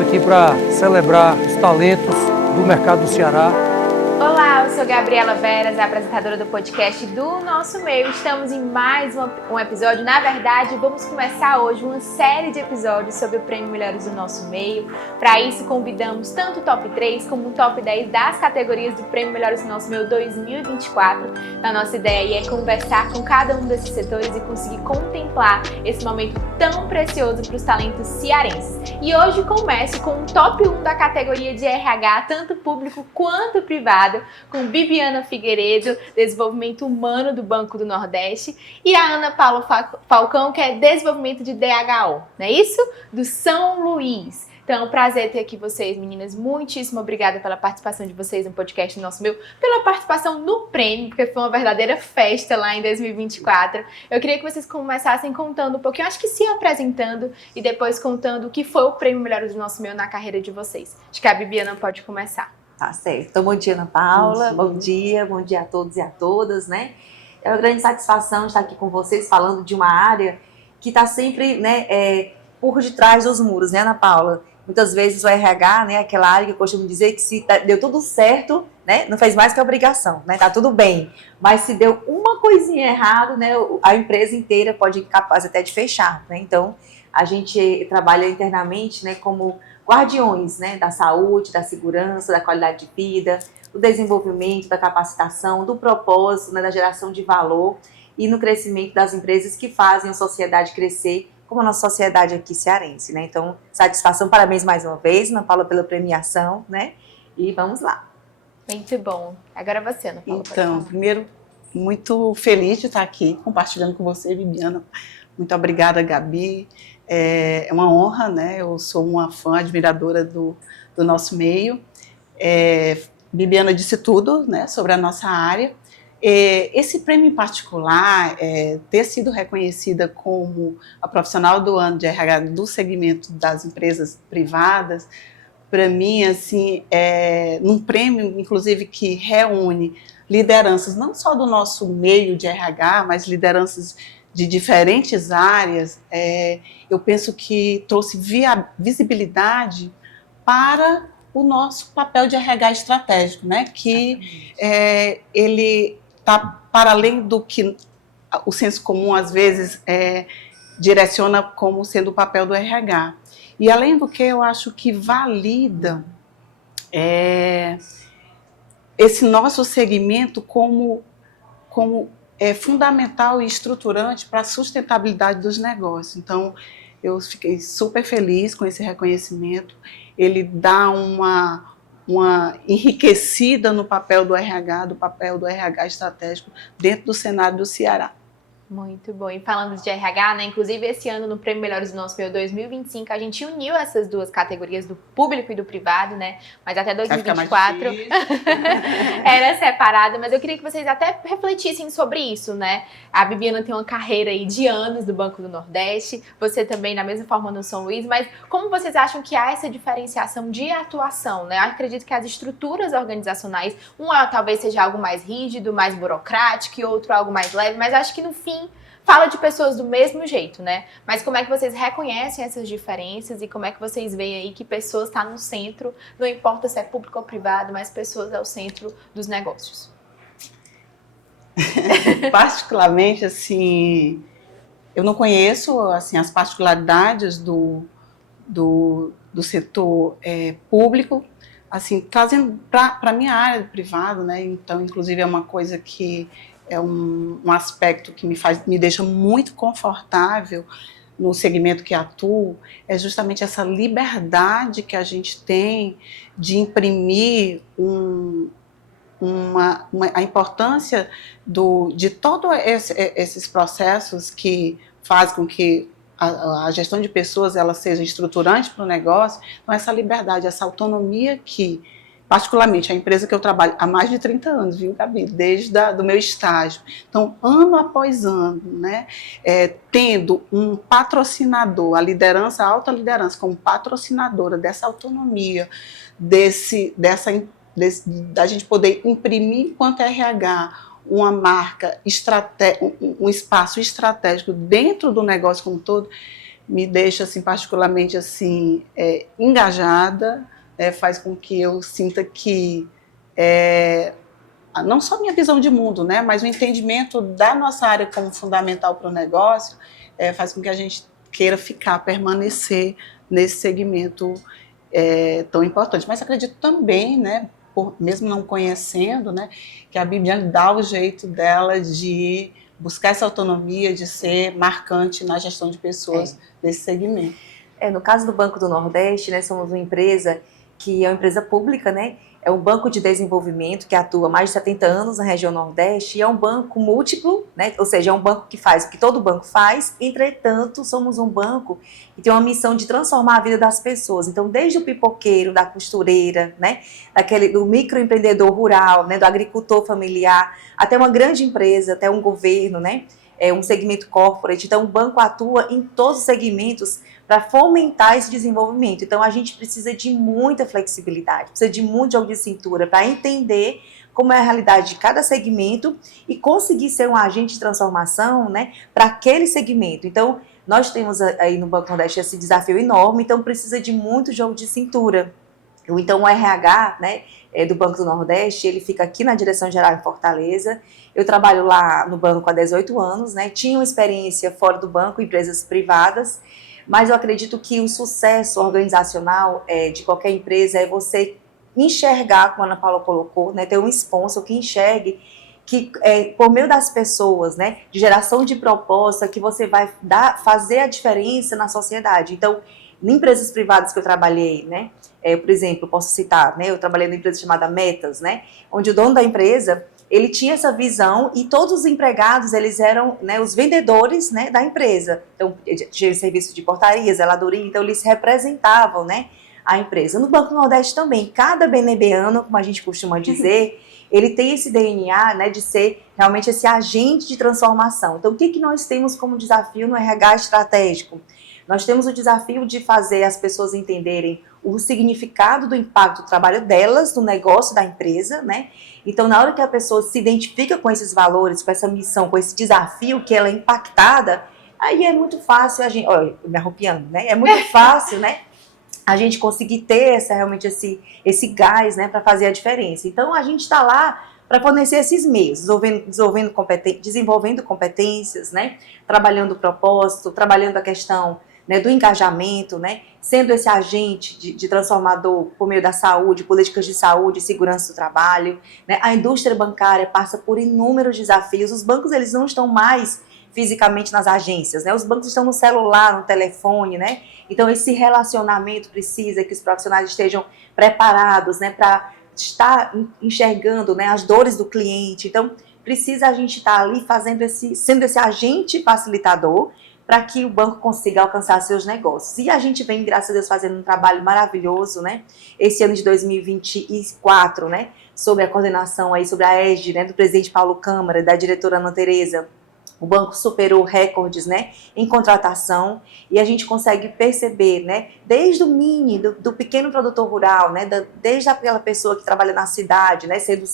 Estamos aqui para celebrar os talentos do mercado do Ceará. Olá, eu sou Gabriela Veras, apresentadora do podcast do Nosso Meio. Estamos em mais um episódio. Na verdade, vamos começar hoje uma série de episódios sobre o Prêmio Melhores do Nosso Meio. Para isso, convidamos tanto o Top 3 como o Top 10 das categorias do Prêmio Melhores do Nosso Meio 2024. A nossa ideia aí é conversar com cada um desses setores e conseguir contemplar esse momento tão precioso para os talentos cearenses. E hoje começo com o Top 1 da categoria de RH, tanto público quanto privado, com Bibiana Figueiredo, Desenvolvimento Humano do Banco do Nordeste, e a Ana Paula Falcão, que é Desenvolvimento de DHO, não é isso? Do São Luís. Então, prazer ter aqui vocês, meninas. Muitíssimo obrigada pela participação de vocês no podcast do Nosso Meu, pela participação no prêmio, porque foi uma verdadeira festa lá em 2024. Eu queria que vocês começassem contando um pouquinho, acho que se apresentando e depois contando o que foi o Prêmio Melhores do Nosso Meu na carreira de vocês. Acho que a Bibiana pode começar. Tá certo. Então, bom dia, Ana Paula. Bom dia a todos e a todas, né? É uma grande satisfação estar aqui com vocês falando de uma área que está sempre, né, por detrás dos muros, né, Ana Paula? Muitas vezes o RH, né, aquela área que eu costumo dizer que se deu tudo certo, né, não fez mais que a obrigação, né, tá tudo bem. Mas se deu uma coisinha errada, né, a empresa inteira pode ser capaz até de fechar, né? Então, a gente trabalha internamente, né, como guardiões, né, da saúde, da segurança, da qualidade de vida, do desenvolvimento, da capacitação, do propósito, né, da geração de valor e no crescimento das empresas que fazem a sociedade crescer, como a nossa sociedade aqui cearense, né? Então, satisfação, parabéns mais uma vez, Ana Paula, pela premiação, né? E vamos lá. Muito bom. Agora você, Ana Paula. Então, primeiro, muito feliz de estar aqui compartilhando com você, Bibiana. Muito obrigada, Gabi. É uma honra, né? Eu sou uma fã, admiradora do Nosso Meio. Bibiana disse tudo, né, sobre a nossa área. Esse prêmio em particular, ter sido reconhecida como a profissional do ano de RH do segmento das empresas privadas, para mim, assim, num prêmio, inclusive, que reúne lideranças não só do nosso meio de RH, mas lideranças de diferentes áreas, eu penso que trouxe visibilidade para o nosso papel de RH estratégico, né? Que ele está para além do que o senso comum, às vezes, direciona como sendo o papel do RH. E, além do que, eu acho que valida esse nosso segmento como fundamental e estruturante para a sustentabilidade dos negócios. Então, eu fiquei super feliz com esse reconhecimento. Ele dá uma enriquecida no papel do RH estratégico dentro do cenário do Ceará. Muito bom. E falando de RH, né? Inclusive esse ano no Prêmio Melhores do Nosso Meio 2025, a gente uniu essas duas categorias do público e do privado, né? Mas até 2024 era separado. Mas eu queria que vocês até refletissem sobre isso, né? A Bibiana tem uma carreira aí de anos do Banco do Nordeste, você também da mesma forma no São Luís, mas como vocês acham que há essa diferenciação de atuação, né? Eu acredito que as estruturas organizacionais, uma talvez seja algo mais rígido, mais burocrático, e outro algo mais leve, mas acho que no fim fala de pessoas do mesmo jeito, né? Mas como é que vocês reconhecem essas diferenças e como é que vocês veem aí que pessoas estão no centro, não importa se é público ou privado, mas pessoas é o centro dos negócios? Particularmente, assim, eu não conheço assim, as particularidades do setor público, assim, trazendo para a minha área privada, né? Então, inclusive, é uma coisa que é um aspecto que me deixa muito confortável no segmento que atuo, é justamente essa liberdade que a gente tem de imprimir a importância de todos esses processos que fazem com que a gestão de pessoas ela seja estruturante para o negócio. Então, essa liberdade, essa autonomia que, particularmente, a empresa que eu trabalho há mais de 30 anos, viu, Gabi? Desde do meu estágio. Então, ano após ano, né, tendo um patrocinador, a liderança, a alta liderança, como patrocinadora dessa autonomia, da gente poder imprimir, enquanto RH, uma marca, um espaço estratégico dentro do negócio como um todo, me deixa assim, particularmente assim, engajada, faz com que eu sinta que não só a minha visão de mundo, né, mas o entendimento da nossa área como fundamental para o negócio, faz com que a gente queira permanecer nesse segmento tão importante. Mas acredito também, né, mesmo não conhecendo, né, que a Bibiane dá o jeito dela de buscar essa autonomia, de ser marcante na gestão de pessoas desse segmento. No caso do Banco do Nordeste, né, somos uma empresa que é uma empresa pública, né? É um banco de desenvolvimento que atua há mais de 70 anos na região Nordeste e é um banco múltiplo, né? Ou seja, é um banco que faz o que todo banco faz, entretanto, somos um banco que tem uma missão de transformar a vida das pessoas. Então, desde o pipoqueiro, da costureira, né? Do microempreendedor rural, né? Do agricultor familiar, até uma grande empresa, até um governo, né? Um segmento corporate. Então, o banco atua em todos os segmentos para fomentar esse desenvolvimento. Então, a gente precisa de muita flexibilidade, precisa de muito jogo de cintura para entender como é a realidade de cada segmento e conseguir ser um agente de transformação, né, para aquele segmento. Então, nós temos aí no Banco Nordeste esse desafio enorme, então precisa de muito jogo de cintura. Então, o RH, né, do Banco do Nordeste, ele fica aqui na Direção Geral em Fortaleza. Eu trabalho lá no banco há 18 anos, né, tinha uma experiência fora do banco, empresas privadas, mas eu acredito que o sucesso organizacional de qualquer empresa é você enxergar, como a Ana Paula colocou, né, ter um sponsor que enxergue que por meio das pessoas, né, de geração de proposta, que você vai fazer a diferença na sociedade. Então, em empresas privadas que eu trabalhei, né, por exemplo, posso citar, né, eu trabalhei numa empresa chamada Metas, né, onde o dono da empresa, ele tinha essa visão e todos os empregados, eles eram, né, os vendedores, né, da empresa. Então, tinha serviço de portaria, zeladoria, então eles representavam, né, a empresa. No Banco do Nordeste também, cada benebeano, como a gente costuma dizer, ele tem esse DNA, né, de ser realmente esse agente de transformação. Então, o que nós temos como desafio no RH estratégico? Nós temos o desafio de fazer as pessoas entenderem o significado do impacto do trabalho delas, do negócio da empresa, né? Então, na hora que a pessoa se identifica com esses valores, com essa missão, com esse desafio que ela é impactada, aí é muito fácil a gente... Olha, me arrupiando, né? É muito fácil, né? A gente conseguir ter realmente esse gás, né? Para fazer a diferença. Então, a gente está lá para fornecer esses meios, desenvolvendo competências, né? Trabalhando o propósito, trabalhando a questão, né, do engajamento, né, sendo esse agente de transformador por meio da saúde, políticas de saúde e segurança do trabalho, né. A indústria bancária passa por inúmeros desafios. Os bancos, eles não estão mais fisicamente nas agências, né, os bancos estão no celular, no telefone, né, então esse relacionamento precisa que os profissionais estejam preparados, né, para estar enxergando, né, as dores do cliente. Então precisa a gente estar ali sendo esse agente facilitador para que o banco consiga alcançar seus negócios. E a gente vem, graças a Deus, fazendo um trabalho maravilhoso, né? Esse ano de 2024, né? Sob a coordenação aí, sobre a égide, né, do presidente Paulo Câmara, da diretora Ana Tereza, o banco superou recordes, né, em contratação, e a gente consegue perceber, né, desde o mini, do pequeno produtor rural, né, desde aquela pessoa que trabalha na cidade, né, sendo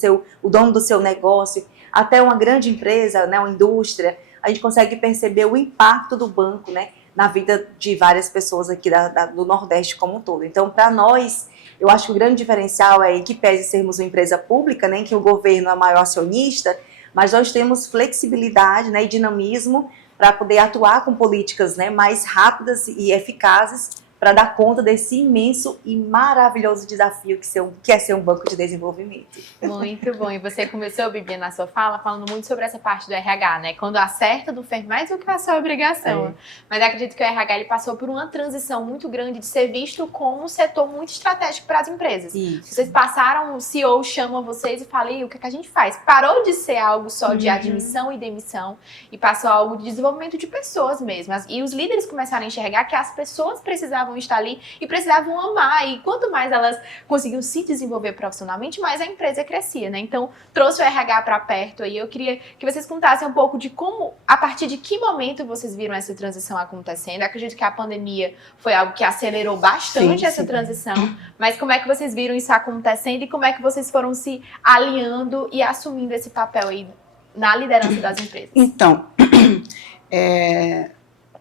o dono do seu negócio, até uma grande empresa, né, uma indústria, a gente consegue perceber o impacto do banco, né, na vida de várias pessoas aqui do Nordeste como um todo. Então, para nós, eu acho que o grande diferencial é que pese sermos uma empresa pública, né, em que o governo é o maior acionista, mas nós temos flexibilidade, né, e dinamismo para poder atuar com políticas, né, mais rápidas e eficazes para dar conta desse imenso e maravilhoso desafio que é ser um banco de desenvolvimento. Muito bom. E você começou, Bibi, na sua fala, falando muito sobre essa parte do RH, né? Quando acerta do fez mais do que a sua obrigação. Mas acredito que o RH ele passou por uma transição muito grande de ser visto como um setor muito estratégico para as empresas. Isso. Vocês passaram, o CEO chama vocês e fala, o que a gente faz? Parou de ser algo só de admissão e demissão e passou a algo de desenvolvimento de pessoas mesmo. E os líderes começaram a enxergar que as pessoas precisavam estar ali e precisavam amar, e quanto mais elas conseguiam se desenvolver profissionalmente, mais a empresa crescia, né? Então, trouxe o RH para perto aí. Eu queria que vocês contassem um pouco de como, a partir de que momento vocês viram essa transição acontecendo. Eu acredito que a pandemia foi algo que acelerou bastante essa transição, mas como é que vocês viram isso acontecendo e como é que vocês foram se alinhando e assumindo esse papel aí na liderança das empresas? Então,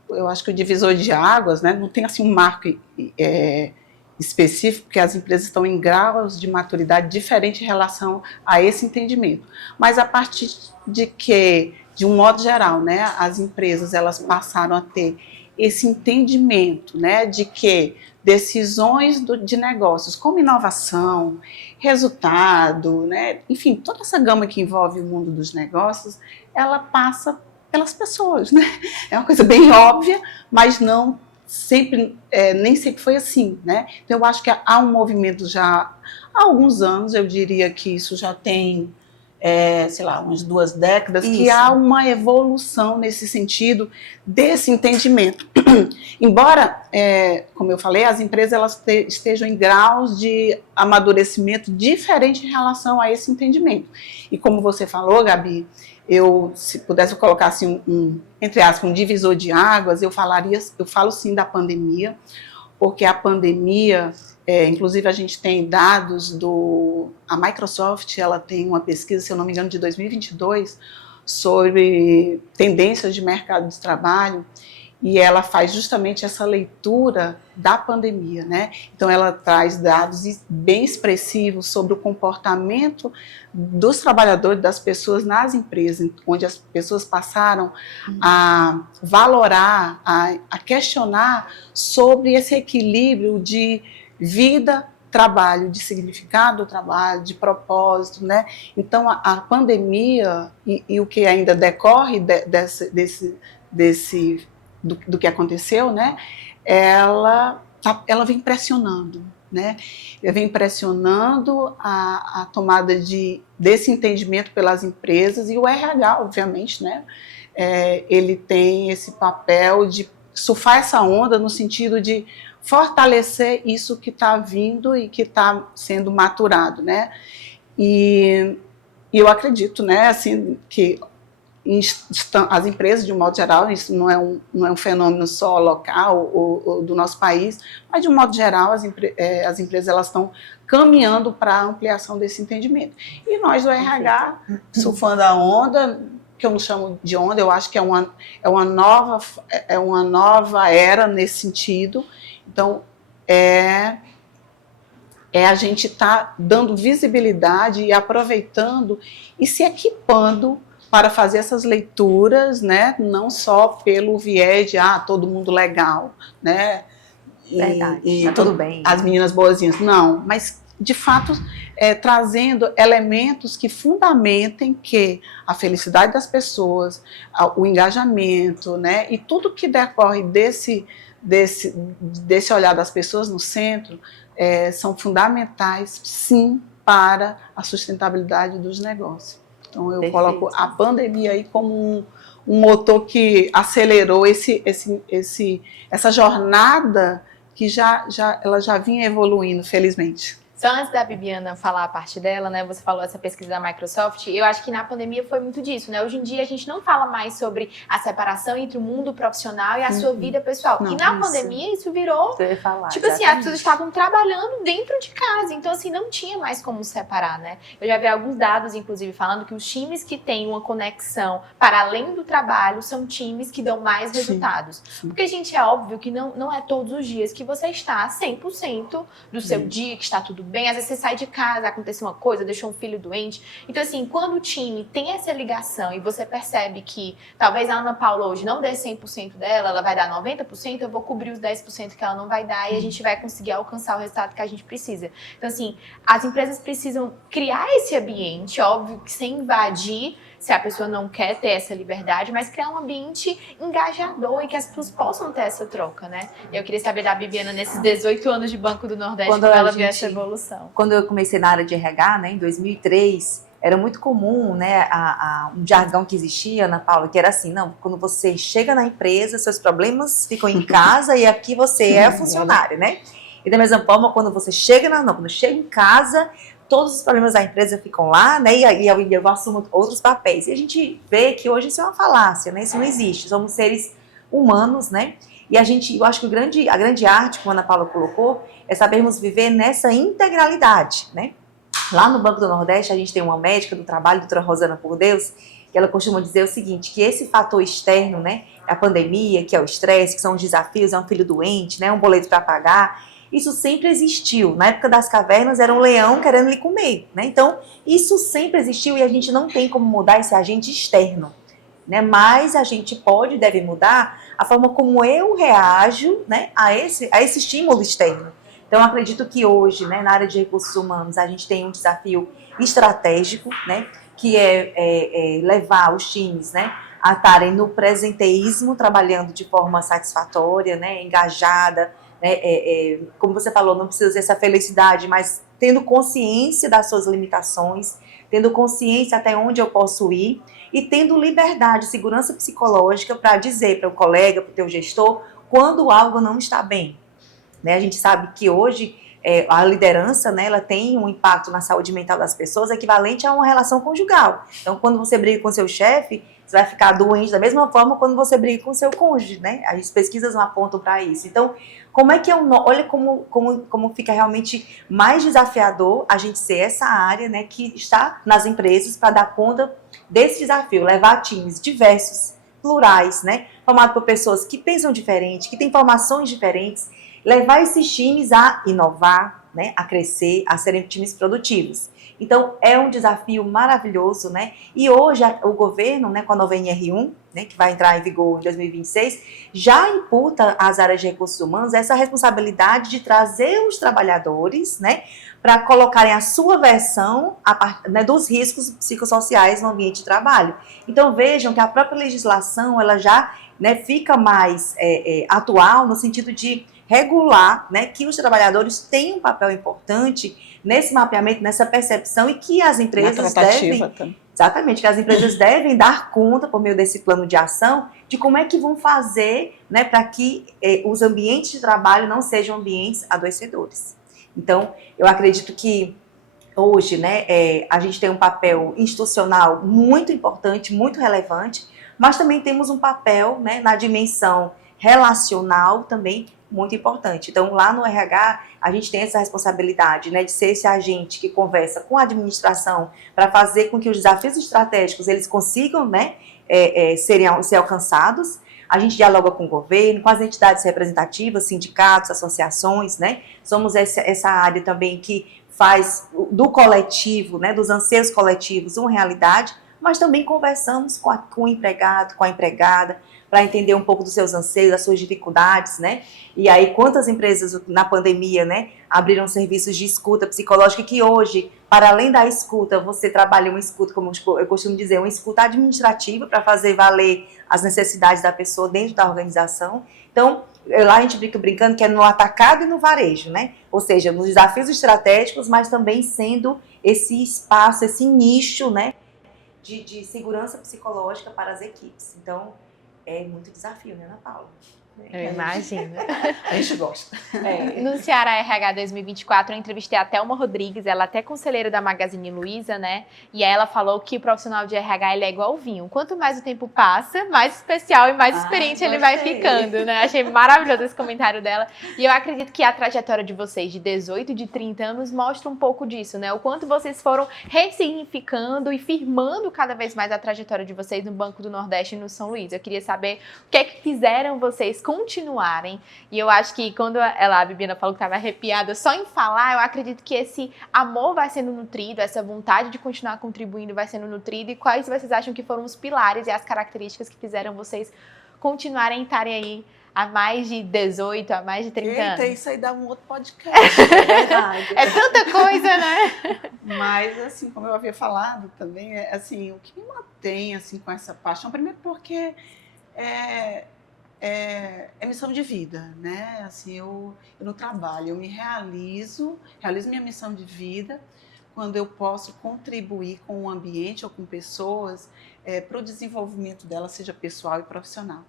eu acho que o divisor de águas, né, não tem assim um marco específico, porque as empresas estão em graus de maturidade diferente em relação a esse entendimento. Mas a partir de que, de um modo geral, né, as empresas elas passaram a ter esse entendimento, né, de que decisões de negócios, como inovação, resultado, né, enfim, toda essa gama que envolve o mundo dos negócios, ela passa pelas pessoas, né? É uma coisa bem óbvia, mas não sempre, nem sempre foi assim, né? Então eu acho que há um movimento já há alguns anos, eu diria que isso já tem, sei lá, umas 2 décadas, Isso. que há uma evolução nesse sentido desse entendimento. Embora, como eu falei, as empresas elas estejam em graus de amadurecimento diferente em relação a esse entendimento. E como você falou, Gabi, se pudesse colocar assim entre aspas, um divisor de águas, eu falo sim da pandemia, porque a pandemia, inclusive a gente tem dados a Microsoft, ela tem uma pesquisa, se eu não me engano, de 2022, sobre tendências de mercado de trabalho, e ela faz justamente essa leitura da pandemia, né? Então ela traz dados bem expressivos sobre o comportamento dos trabalhadores, das pessoas nas empresas, onde as pessoas passaram a valorar, a questionar sobre esse equilíbrio de vida, trabalho, de significado do trabalho, de propósito, né? Então a pandemia e o que ainda decorre do que aconteceu, né? Ela vem pressionando, né? Vem pressionando a tomada desse entendimento pelas empresas, e o RH, obviamente, né? Ele tem esse papel de surfar essa onda no sentido de fortalecer isso que está vindo e que está sendo maturado, né? E eu acredito, né, assim, que as empresas, de um modo geral, isso não é um fenômeno só local ou do nosso país, mas de um modo geral as empresas elas estão caminhando para a ampliação desse entendimento. E nós do RH, surfando a onda, que eu não chamo de onda, eu acho que é uma nova era nesse sentido. Então, a gente está dando visibilidade e aproveitando e se equipando para fazer essas leituras, né, não só pelo viés de todo mundo legal, né, Verdade, tá tudo bem, as meninas boazinhas, não, mas de fato trazendo elementos que fundamentem que a felicidade das pessoas, o engajamento, né, e tudo que decorre desse olhar das pessoas no centro são fundamentais, sim, para a sustentabilidade dos negócios. Então, eu coloco a pandemia aí como um motor que acelerou essa jornada que ela já vinha evoluindo, felizmente. Só antes da Bibiana falar a parte dela, né, você falou essa pesquisa da Microsoft, eu acho que na pandemia foi muito disso, né? Hoje em dia a gente não fala mais sobre a separação entre o mundo profissional e a sua vida pessoal. Não, e na pandemia isso virou, tipo assim, as pessoas estavam trabalhando dentro de casa, então assim, não tinha mais como separar, né? Eu já vi alguns dados, inclusive, falando que os times que têm uma conexão para além do trabalho são times que dão mais resultados. Sim. Porque, gente, é óbvio que não é todos os dias que você está 100% do seu dia, que está tudo bem, às vezes você sai de casa, aconteceu uma coisa, deixou um filho doente. Então, assim, quando o time tem essa ligação e você percebe que talvez a Ana Paula hoje não dê 100% dela, ela vai dar 90%, eu vou cobrir os 10% que ela não vai dar e a gente vai conseguir alcançar o resultado que a gente precisa. Então, assim, as empresas precisam criar esse ambiente, óbvio que sem invadir, se a pessoa não quer ter essa liberdade, mas criar um ambiente engajador e que as pessoas possam ter essa troca, né? E eu queria saber da Bibiana, nesses 18 anos de Banco do Nordeste, como ela viu essa evolução. Quando eu comecei na área de RH, né, em 2003, era muito comum, né, um jargão que existia, Ana Paula, que era assim, não, quando você chega na empresa, seus problemas ficam em casa e aqui você é funcionário, né? E da mesma forma, quando você chega quando chega em casa, todos os problemas da empresa ficam lá, né, e eu assumo outros papéis. E a gente vê que hoje isso é uma falácia, né, isso não existe, somos seres humanos, né, e eu acho que a grande arte, como a Ana Paula colocou, é sabermos viver nessa integralidade, né. Lá no Banco do Nordeste, a gente tem uma médica do trabalho, doutora Rosana Por Deus, que ela costuma dizer o seguinte, que esse fator externo, né, a pandemia, que é o estresse, que são os desafios, é um filho doente, né, um boleto para pagar, isso sempre existiu. Na época das cavernas era um leão querendo lhe comer, né? Então, isso sempre existiu e a gente não tem como mudar esse agente externo, né? Mas a gente pode e deve mudar a forma como eu reajo, né, a esse estímulo externo. Então, eu acredito que hoje, né, na área de recursos humanos, a gente tem um desafio estratégico, né, que é levar os times, né, a estarem no presenteísmo, trabalhando de forma satisfatória, né, engajada, né, como você falou, não precisa ter essa felicidade, mas tendo consciência das suas limitações, tendo consciência até onde eu posso ir e tendo liberdade, segurança psicológica para dizer para o colega, para o teu gestor, quando algo não está bem. Né? A gente sabe que hoje a liderança, né, ela tem um impacto na saúde mental das pessoas equivalente a uma relação conjugal. Então, quando você briga com seu chefe, você vai ficar doente da mesma forma quando você briga com seu cônjuge, né? As pesquisas não apontam para isso. Então, como é que olha como fica realmente mais desafiador a gente ser essa área, né, que está nas empresas para dar conta desse desafio, levar times diversos, plurais, né, formado por pessoas que pensam diferente, que têm formações diferentes, levar esses times a inovar, né, a crescer, a serem times produtivos. Então, é um desafio maravilhoso, né? E hoje o governo, né, com a nova NR1, né, que vai entrar em vigor em 2026, já imputa às áreas de recursos humanos essa responsabilidade de trazer os trabalhadores, né, para colocarem a sua versão né, dos riscos psicossociais no ambiente de trabalho. Então, vejam que a própria legislação, ela já, né, fica mais atual no sentido de regular, né, que os trabalhadores têm um papel importante nesse mapeamento, nessa percepção e que as empresas devem... Exatamente, que as empresas devem dar conta, por meio desse plano de ação, de como é que vão fazer, né, para que os ambientes de trabalho não sejam ambientes adoecedores. Então, eu acredito que hoje, né, a gente tem um papel institucional muito importante, muito relevante, mas também temos um papel, né, na dimensão relacional também muito importante. Então, lá no RH, a gente tem essa responsabilidade, né, de ser esse agente que conversa com a administração para fazer com que os desafios estratégicos eles consigam, né, ser alcançados. A gente dialoga com o governo, com as entidades representativas, sindicatos, associações, né? Somos essa área também que faz do coletivo, né, dos anseios coletivos, uma realidade, mas também conversamos com o empregado, com a empregada, para entender um pouco dos seus anseios, das suas dificuldades, né? E aí, quantas empresas na pandemia, né, abriram serviços de escuta psicológica que hoje, para além da escuta, você trabalha uma escuta, como eu costumo dizer, uma escuta administrativa para fazer valer as necessidades da pessoa dentro da organização. Então, lá a gente fica brincando que é no atacado e no varejo, né? Ou seja, nos desafios estratégicos, mas também sendo esse espaço, esse nicho, né, de segurança psicológica para as equipes. Então, é muito desafio, né, Ana Paula? Eu imagino. A gente gosta. No Ceará RH 2024, eu entrevistei a Thelma Rodrigues, ela é até conselheira da Magazine Luiza, né? E aí ela falou que o profissional de RH ele é igual ao vinho. Quanto mais o tempo passa, mais especial e mais experiente ele vai ficando, né? Achei maravilhoso esse comentário dela. E eu acredito que a trajetória de vocês de 18 e de 30 anos mostra um pouco disso, né? O quanto vocês foram ressignificando e firmando cada vez mais a trajetória de vocês no Banco do Nordeste e no São Luís. Eu queria saber o que é que fizeram vocês continuarem, e eu acho que quando a Bibiana falou que estava arrepiada só em falar, eu acredito que esse amor vai sendo nutrido, essa vontade de continuar contribuindo vai sendo nutrido, e quais vocês acham que foram os pilares e as características que fizeram vocês continuarem a estarem aí há mais de 18, há mais de 30 anos? Eita, isso aí dá um outro podcast, é verdade. É tanta coisa, né? Mas, assim, como eu havia falado também, assim, o que me mantém, assim, com essa paixão, primeiro porque é missão de vida, né? Assim, eu no trabalho, eu me realizo minha missão de vida quando eu posso contribuir com o ambiente ou com pessoas para o desenvolvimento dela, seja pessoal e profissional.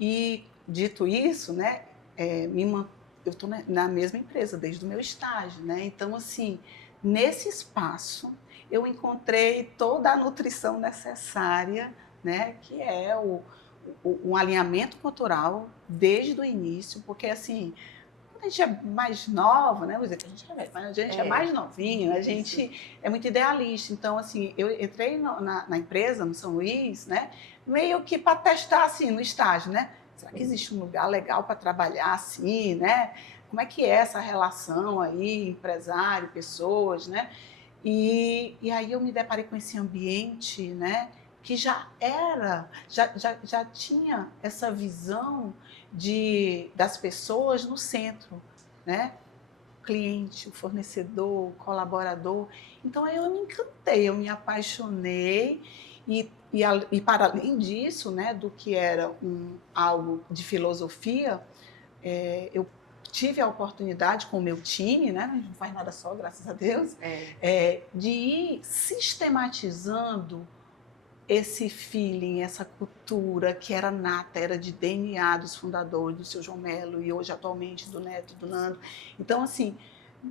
E, dito isso, né, eu estou na mesma empresa desde o meu estágio, né? Então, assim, nesse espaço, eu encontrei toda a nutrição necessária, né, que é um alinhamento cultural desde o início, porque assim, quando a gente é mais nova, né? Vou dizer que a gente é velho, mas a gente é mais novinho, a gente é muito idealista. Então, assim, eu entrei na empresa, no São Luís, né? Meio que para testar, assim, no estágio, né? Será que existe um lugar legal para trabalhar assim, né? Como é que é essa relação aí, empresário, pessoas, né? E aí eu me deparei com esse ambiente, né? Que já tinha essa visão das pessoas no centro, né? O cliente, o fornecedor, o colaborador. Então aí eu me encantei, eu me apaixonei e para além disso, né, do que era algo de filosofia, eu tive a oportunidade com o meu time, né, a gente não faz nada só, graças a Deus, de ir sistematizando esse feeling, essa cultura que era nata, era de DNA dos fundadores, do seu João Melo e hoje atualmente do Neto, do Nando. Então, assim,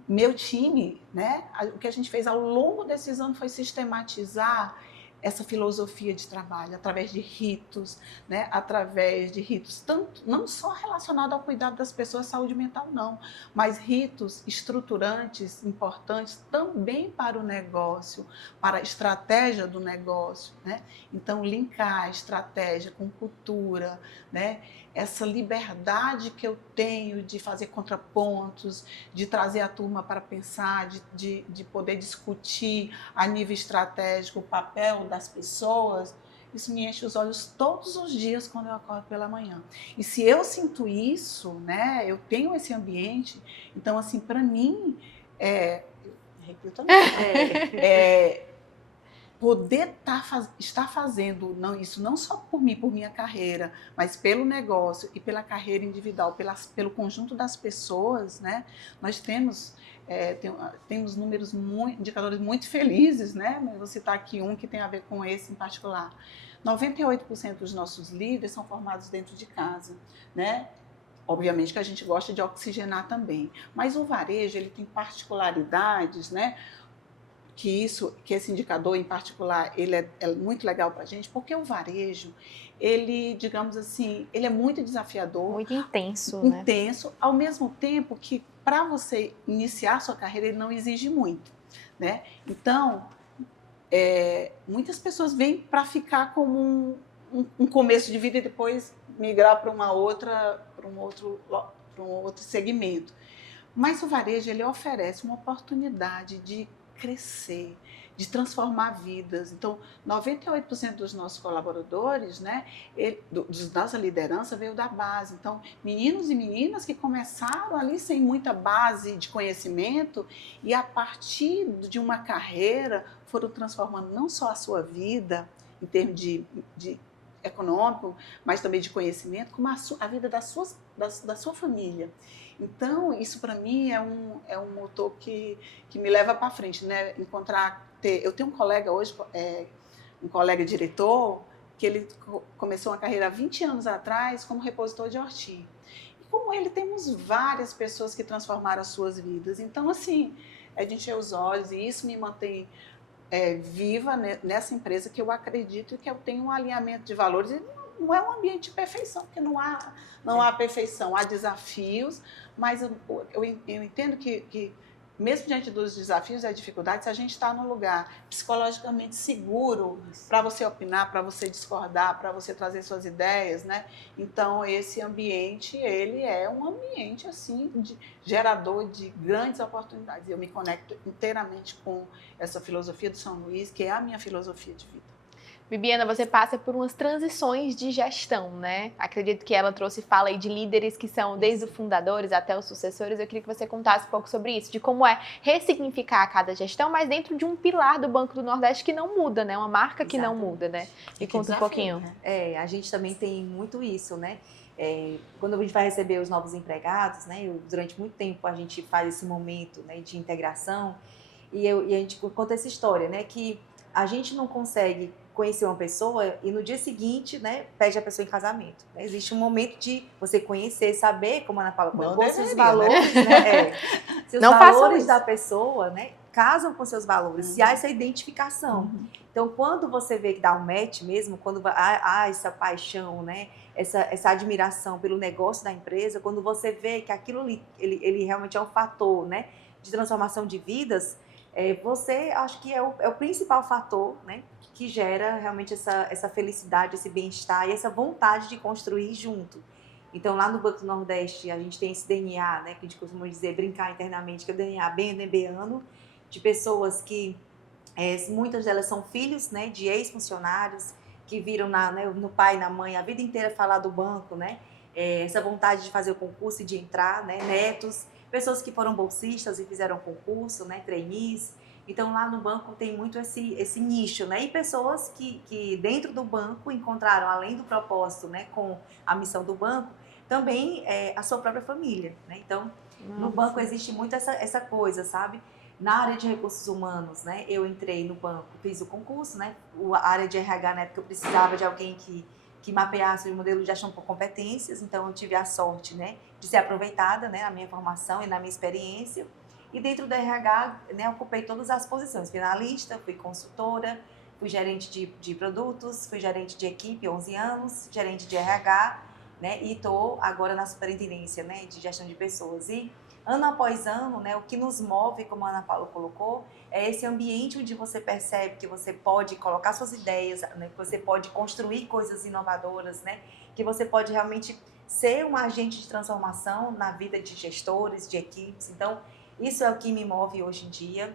meu time, né, o que a gente fez ao longo desses anos foi sistematizar essa filosofia de trabalho através de ritos, né? Através de ritos tanto não só relacionados ao cuidado das pessoas, saúde mental não, mas ritos estruturantes, importantes também para o negócio, para a estratégia do negócio, né? Então linkar a estratégia com cultura, né? Essa liberdade que eu tenho de fazer contrapontos, de trazer a turma para pensar, de poder discutir a nível estratégico o papel das pessoas, isso me enche os olhos todos os dias quando eu acordo pela manhã. E se eu sinto isso, né, eu tenho esse ambiente, então, assim, para mim, poder estar fazendo isso não só por mim, por minha carreira, mas pelo negócio e pela carreira individual, pelo conjunto das pessoas, né? Nós temos números, indicadores muito felizes, né? Vou citar aqui um que tem a ver com esse em particular. 98% dos nossos líderes são formados dentro de casa, né? Obviamente que a gente gosta de oxigenar também, mas o varejo ele tem particularidades, né? Que esse indicador em particular, ele é muito legal para a gente, porque o varejo, ele, digamos assim, ele é muito desafiador. Muito intenso, né? Intenso, ao mesmo tempo que para você iniciar sua carreira, ele não exige muito, né? Então, muitas pessoas vêm para ficar como um começo de vida e depois migrar para um outro segmento. Mas o varejo, ele oferece uma oportunidade de crescer, de transformar vidas. Então, 98% dos nossos colaboradores, né, nossa liderança veio da base. Então, meninos e meninas que começaram ali sem muita base de conhecimento e a partir de uma carreira foram transformando não só a sua vida em termos de econômico, mas também de conhecimento, como a vida da sua família. Então, isso para mim é um motor que me leva para frente, né? Eu tenho um colega hoje, um colega diretor, que ele começou uma carreira há 20 anos atrás como repositor de orti. E como ele, temos várias pessoas que transformaram as suas vidas. Então, assim, a gente enche os olhos e isso me mantém viva nessa empresa que eu acredito e que eu tenho um alinhamento de valores. E não é um ambiente de perfeição, porque não há perfeição, há desafios, mas eu entendo que mesmo diante dos desafios e das dificuldades, se a gente está num lugar psicologicamente seguro para você opinar, para você discordar, para você trazer suas ideias, né? Então, esse ambiente, ele é um ambiente, assim, gerador de grandes oportunidades. Eu me conecto inteiramente com essa filosofia do São Luís, que é a minha filosofia de vida. Bibiana, você passa por umas transições de gestão, né? Acredito que ela fala aí de líderes que são desde os fundadores até os sucessores. Eu queria que você contasse um pouco sobre isso, de como é ressignificar cada gestão, mas dentro de um pilar do Banco do Nordeste que não muda, né? Uma marca que não muda, né? Me conta um pouquinho. A gente também tem muito isso, né? Quando a gente vai receber os novos empregados, né? Durante muito tempo a gente faz esse momento, né, de integração e a gente conta essa história, né? Que a gente não consegue conhecer uma pessoa e no dia seguinte, né, pede a pessoa em casamento. Existe um momento de você conhecer, saber, como a Ana Paula colocou, se os valores, né? Se os valores da pessoa, né, casam com seus valores, se há essa identificação. Então, quando você vê que dá um match mesmo, quando há essa paixão, né, essa admiração pelo negócio da empresa, quando você vê que aquilo ali, ele realmente é um fator, né, de transformação de vidas, você acho que é o principal fator, né, que gera realmente essa felicidade, esse bem-estar e essa vontade de construir junto. Então, lá no Banco do Nordeste, a gente tem esse DNA, né, que a gente costuma dizer, brincar internamente, que é o DNA BNBano, de pessoas que, muitas delas são filhos, né, de ex-funcionários, que viram no pai e na mãe a vida inteira falar do banco, né? Essa vontade de fazer o concurso e de entrar, né? Netos, pessoas que foram bolsistas e fizeram concurso, né? Trainees. Então, lá no banco tem muito esse nicho, né? E pessoas que dentro do banco encontraram, além do propósito, né? Com a missão do banco, também a sua própria família, né? Então, no banco existe muito essa coisa, sabe? Na área de recursos humanos, né, eu entrei no banco, fiz o concurso, né, a área de RH, na época eu precisava de alguém que mapeasse o modelo de gestão por competências, então eu tive a sorte, né, de ser aproveitada, né, na minha formação e na minha experiência, e dentro do RH, né, ocupei todas as posições, fui analista, fui consultora, fui gerente de produtos, fui gerente de equipe, 11 anos, gerente de RH, né, e estou agora na superintendência, né, de gestão de pessoas. E ano após ano, né, o que nos move, como a Ana Paula colocou, é esse ambiente onde você percebe que você pode colocar suas ideias, né, que você pode construir coisas inovadoras, né, que você pode realmente ser um agente de transformação na vida de gestores, de equipes. Então, isso é o que me move hoje em dia.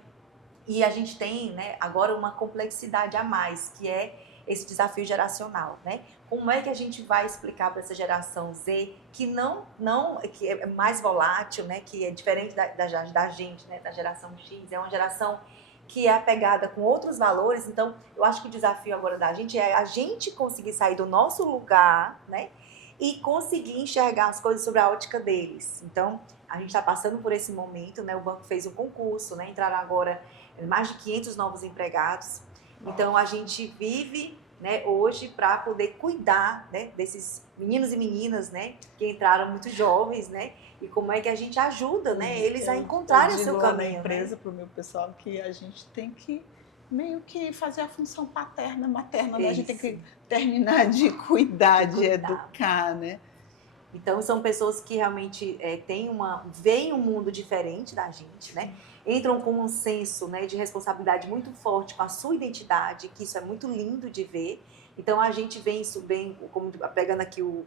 E a gente tem, né, agora uma complexidade a mais, que é esse desafio geracional, né? Como é que a gente vai explicar para essa geração Z que que é mais volátil, né? Que é diferente da gente, né? Da geração X, é uma geração que é apegada com outros valores. Então, eu acho que o desafio agora da gente é a gente conseguir sair do nosso lugar, né? E conseguir enxergar as coisas sobre a ótica deles. Então, a gente está passando por esse momento, né? O banco fez um concurso, né? Entraram agora mais de 500 novos empregados. Então, a gente vive, né, hoje para poder cuidar, né, desses meninos e meninas, né, que entraram muito jovens, né, e como é que a gente ajuda, né, eles a encontrarem o seu caminho. Na empresa, para o meu pessoal, que a gente tem que meio que fazer a função paterna, materna, né? A gente tem que terminar de cuidar, de educar, né? Então, são pessoas que realmente veem um mundo diferente da gente, né? Entram com um senso, né, de responsabilidade muito forte com a sua identidade, que isso é muito lindo de ver. Então, a gente vê isso bem, como pegando aqui o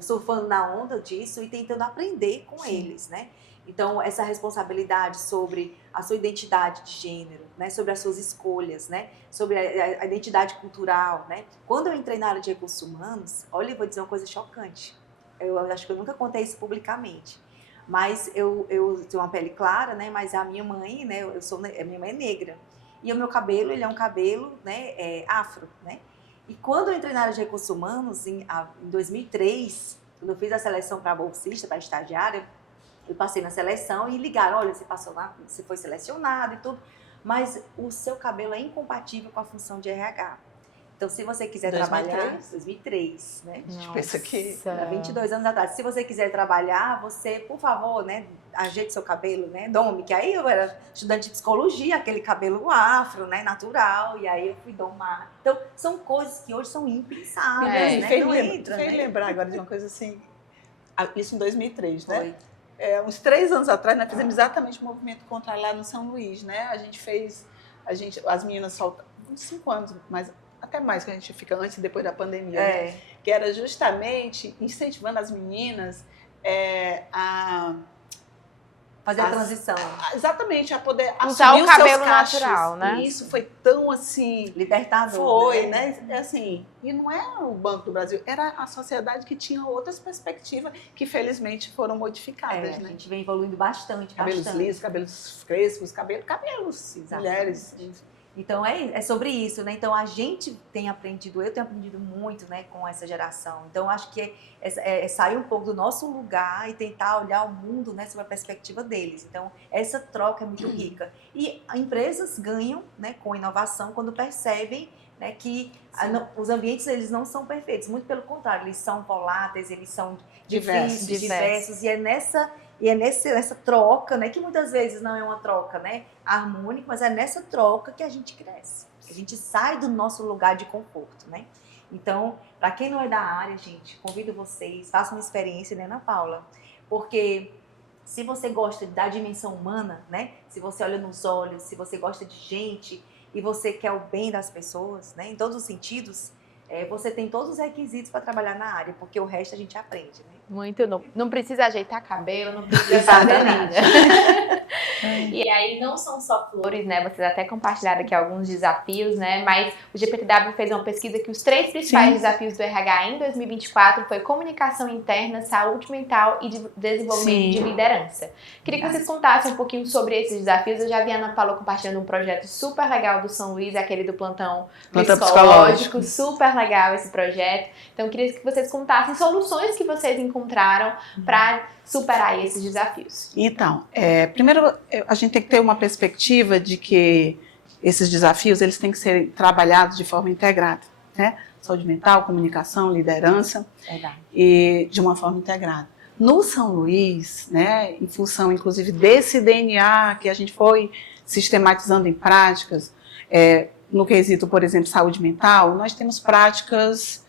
surfando na onda disso e tentando aprender com eles, né? Então, essa responsabilidade sobre a sua identidade de gênero, né, sobre as suas escolhas, né, sobre a identidade cultural, né? Quando eu entrei na área de recursos humanos, olha, eu vou dizer uma coisa chocante. Eu acho que eu nunca contei isso publicamente. Mas eu tenho uma pele clara, né? Mas a minha mãe, né? A minha mãe é negra. E o meu cabelo, ele é um cabelo, né? Afro, né? E quando eu entrei na área de recursos humanos, em 2003, quando eu fiz a seleção para bolsista, para estagiária, eu passei na seleção e ligaram, olha, você foi selecionado e tudo, mas o seu cabelo é incompatível com a função de RH. Então, se você quiser 2003? trabalhar... 2003, né? A gente pensa que... Há 22 anos atrás. Se você quiser trabalhar, você, por favor, né, ajeite seu cabelo, né, dome. Que aí eu era estudante de psicologia, aquele cabelo afro, né, natural, e aí eu fui domar. Então, são coisas que hoje são impensáveis, né? Fez lembrar agora de uma coisa assim, isso em 2003, né? Foi. Uns 3 anos atrás, nós fizemos exatamente o movimento contrário lá no São Luís, né? As meninas soltaram, uns 5 anos, mas até mais que a gente fica antes e depois da pandemia, né? Que era justamente incentivando as meninas a fazer a transição. Exatamente, a poder usar assumir o os seus cabelo cachos. natural, né? E isso foi tão assim... libertador. Foi, né? Assim, e não é o Banco do Brasil, era a sociedade que tinha outras perspectivas que felizmente foram modificadas, né? A gente vem evoluindo bastante. Cabelos lisos, cabelos crespos, cabelos mulheres. Então, é sobre isso, né? Então, a gente tem aprendido, eu tenho aprendido muito, né, com essa geração. Então, acho que é sair um pouco do nosso lugar e tentar olhar o mundo, né, sob a perspectiva deles. Então, essa troca é muito rica. E empresas ganham, né, com inovação quando percebem, né, que os ambientes, eles não são perfeitos. Muito pelo contrário, eles são voláteis, eles são diversos. E é nessa troca, né, que muitas vezes não é uma troca, né, harmônica, mas é nessa troca que a gente cresce. A gente sai do nosso lugar de conforto, né? Então, para quem não é da área, gente, convido vocês, façam uma experiência, né, Ana Paula? Porque se você gosta da dimensão humana, né? Se você olha nos olhos, se você gosta de gente e você quer o bem das pessoas, né? Em todos os sentidos, você tem todos os requisitos para trabalhar na área, porque o resto a gente aprende, né? Muito, não precisa ajeitar cabelo, não precisa fazer nada. E aí não são só flores, né? Vocês até compartilharam aqui alguns desafios, né? Mas o GPTW fez uma pesquisa que os 3 principais desafios do RH em 2024 foi comunicação interna, saúde mental e desenvolvimento de liderança. Queria que vocês contassem um pouquinho sobre esses desafios. Eu já vi a Ana Paula compartilhando um projeto super legal do São Luís, aquele do plantão psicológico. Super legal esse projeto. Então, eu queria que vocês contassem soluções que vocês encontraram para superar esses desafios. Então, primeiro a gente tem que ter uma perspectiva de que esses desafios eles têm que ser trabalhados de forma integrada, né? Saúde mental, comunicação, liderança, e de uma forma integrada. No São Luís, né, em função inclusive desse DNA que a gente foi sistematizando em práticas, no quesito, por exemplo, saúde mental, nós temos práticas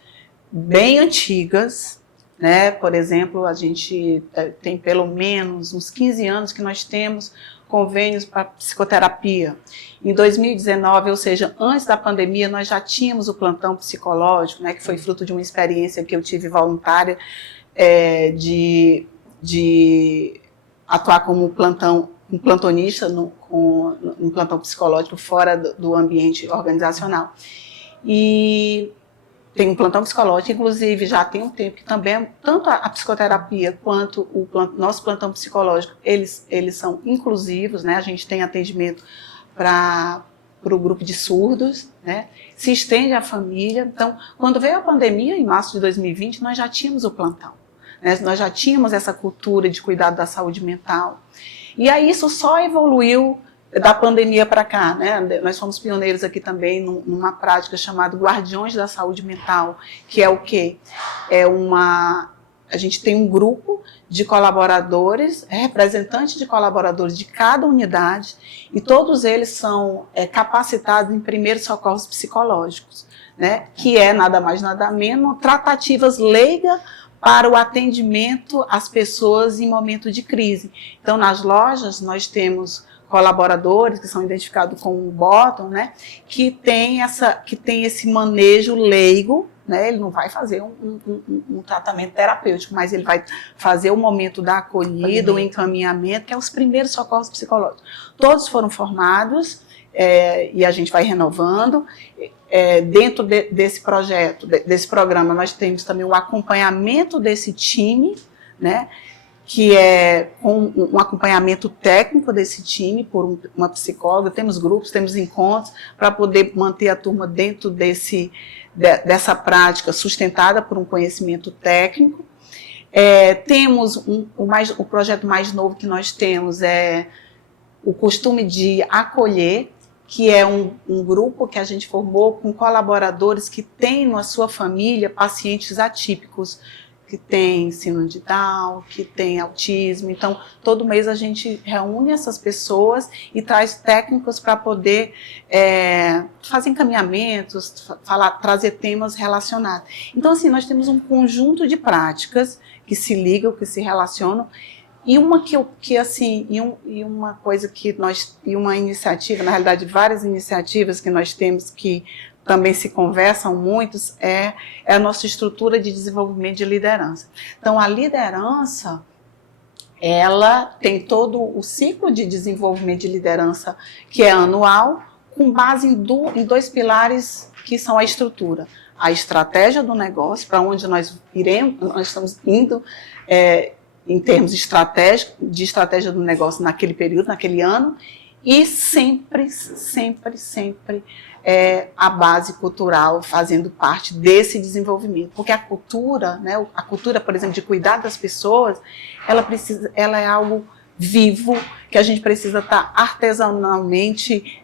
bem antigas, né? Por exemplo, a gente tem pelo menos uns 15 anos que nós temos convênios para psicoterapia. Em 2019, ou seja, antes da pandemia, nós já tínhamos o plantão psicológico, né, que foi fruto de uma experiência que eu tive voluntária de atuar como um plantonista um plantão psicológico fora do ambiente organizacional. E tem um plantão psicológico, inclusive já tem um tempo que também, tanto a psicoterapia quanto o nosso plantão psicológico, eles são inclusivos, né? A gente tem atendimento para o grupo de surdos, né? Se estende à família. Então, quando veio a pandemia, em março de 2020, nós já tínhamos o plantão, né? Nós já tínhamos essa cultura de cuidado da saúde mental. E aí isso só evoluiu da pandemia para cá, né? Nós fomos pioneiros aqui também numa prática chamada Guardiões da Saúde Mental, que é o quê? A gente tem um grupo de colaboradores, representantes de colaboradores de cada unidade, e todos eles são capacitados em primeiros socorros psicológicos, né? Que é nada mais nada menos tratativas leigas para o atendimento às pessoas em momento de crise. Então, nas lojas, nós temos colaboradores que são identificados com o bottom, né, que tem esse manejo leigo, né, ele não vai fazer um tratamento terapêutico, mas ele vai fazer o momento da acolhida, o encaminhamento, que é os primeiros socorros psicológicos. Todos foram formados e a gente vai renovando. Dentro desse projeto, desse programa, nós temos também o acompanhamento desse time, né, que é um acompanhamento técnico desse time por uma psicóloga. Temos grupos, temos encontros para poder manter a turma dentro dessa prática sustentada por um conhecimento técnico. Temos o projeto mais novo que nós temos o costume de acolher, que é um grupo que a gente formou com colaboradores que têm na sua família pacientes atípicos, que tem síndrome de Down, que tem autismo. Então, todo mês a gente reúne essas pessoas e traz técnicos para poder fazer encaminhamentos, trazer temas relacionados. Então, assim, nós temos um conjunto de práticas que se ligam, que se relacionam, e uma uma coisa que uma iniciativa, na realidade, várias iniciativas que nós temos que também se conversam muitos, é a nossa estrutura de desenvolvimento de liderança. Então, a liderança, ela tem todo o ciclo de desenvolvimento de liderança que é anual, com base em 2 pilares que são a estrutura. A estratégia do negócio, para onde nós iremos, nós estamos indo em termos de estratégia do negócio naquele período, naquele ano, e sempre a base cultural fazendo parte desse desenvolvimento. Porque a cultura, né, a cultura, por exemplo, de cuidar das pessoas, ela é algo vivo que a gente precisa estar artesanalmente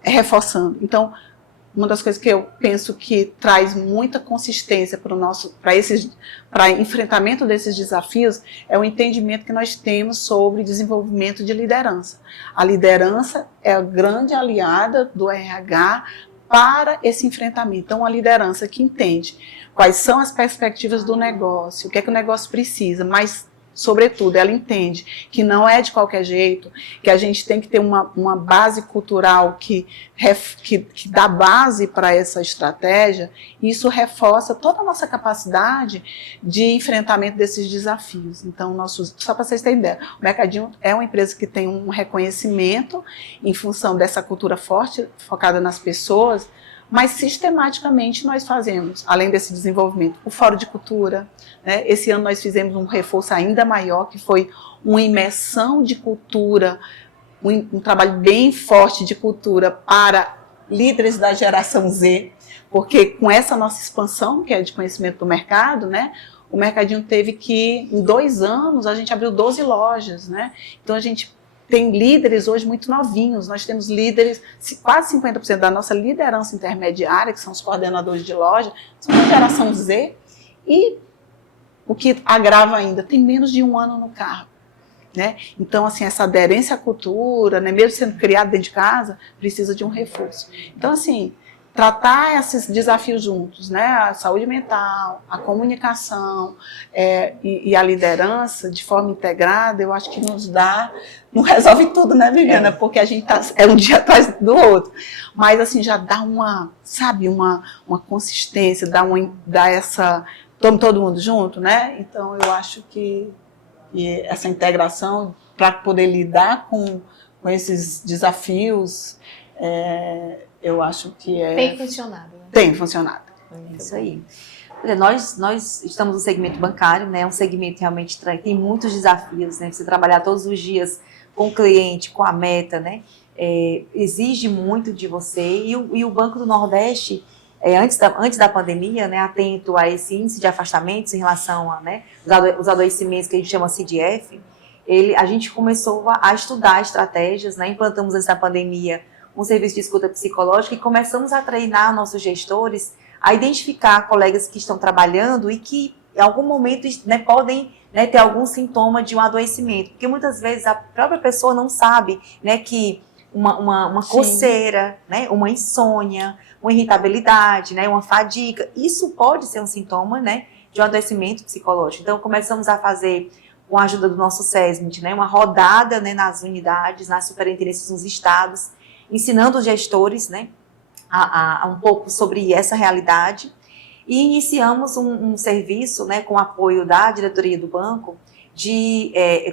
reforçando. Então, uma das coisas que eu penso que traz muita consistência para enfrentamento desses desafios é o entendimento que nós temos sobre desenvolvimento de liderança. A liderança é a grande aliada do RH para esse enfrentamento. Então, uma liderança que entende quais são as perspectivas do negócio, o que é que o negócio precisa, mas, sobretudo, ela entende que não é de qualquer jeito, que a gente tem que ter uma base cultural que dá base para essa estratégia, e isso reforça toda a nossa capacidade de enfrentamento desses desafios. Então, só para vocês terem ideia, o Mercadinho é uma empresa que tem um reconhecimento em função dessa cultura forte, focada nas pessoas, mas sistematicamente nós fazemos, além desse desenvolvimento, o Fórum de Cultura, né? Esse ano nós fizemos um reforço ainda maior, que foi uma imersão de cultura, um trabalho bem forte de cultura para líderes da geração Z, porque com essa nossa expansão, que é de conhecimento do mercado, né? O Mercadinho teve que, em 2 anos, a gente abriu 12 lojas, né? Então a gente tem líderes hoje muito novinhos, nós temos líderes, quase 50% da nossa liderança intermediária, que são os coordenadores de loja, são da geração Z, e o que agrava ainda, tem menos de 1 ano no cargo, né? Então, assim, essa aderência à cultura, né, mesmo sendo criado dentro de casa, precisa de um reforço. Então, assim, tratar esses desafios juntos, né, a saúde mental, a comunicação e a liderança de forma integrada, eu acho que nos dá, não resolve tudo, né, Viviana, porque a gente é um dia atrás do outro, mas assim, já dá uma consistência, dá essa, todo mundo junto, né, então eu acho que essa integração para poder lidar com esses desafios, eu acho que Tem funcionado. Né? Tem funcionado. Isso aí. Nós estamos no segmento bancário, né? Um segmento realmente tem muitos desafios, né? Você trabalhar todos os dias com o cliente, com a meta, né? Exige muito de você. E o Banco do Nordeste, antes da pandemia, né? Atento a esse índice de afastamentos em relação a, né, os adoecimentos que a gente chama CDF, a gente começou a estudar estratégias, né? Implantamos antes da pandemia um serviço de escuta psicológica e começamos a treinar nossos gestores a identificar colegas que estão trabalhando e que em algum momento, né, podem, né, ter algum sintoma de um adoecimento, porque muitas vezes a própria pessoa não sabe, né, que uma coceira, né, uma insônia, uma irritabilidade, né, uma fadiga, isso pode ser um sintoma, né, de um adoecimento psicológico. Então começamos a fazer, com a ajuda do nosso SESMIT, né, uma rodada, né, nas unidades, nas superintendências nos estados, ensinando os gestores, né, a um pouco sobre essa realidade, e iniciamos um serviço, né, com apoio da diretoria do banco,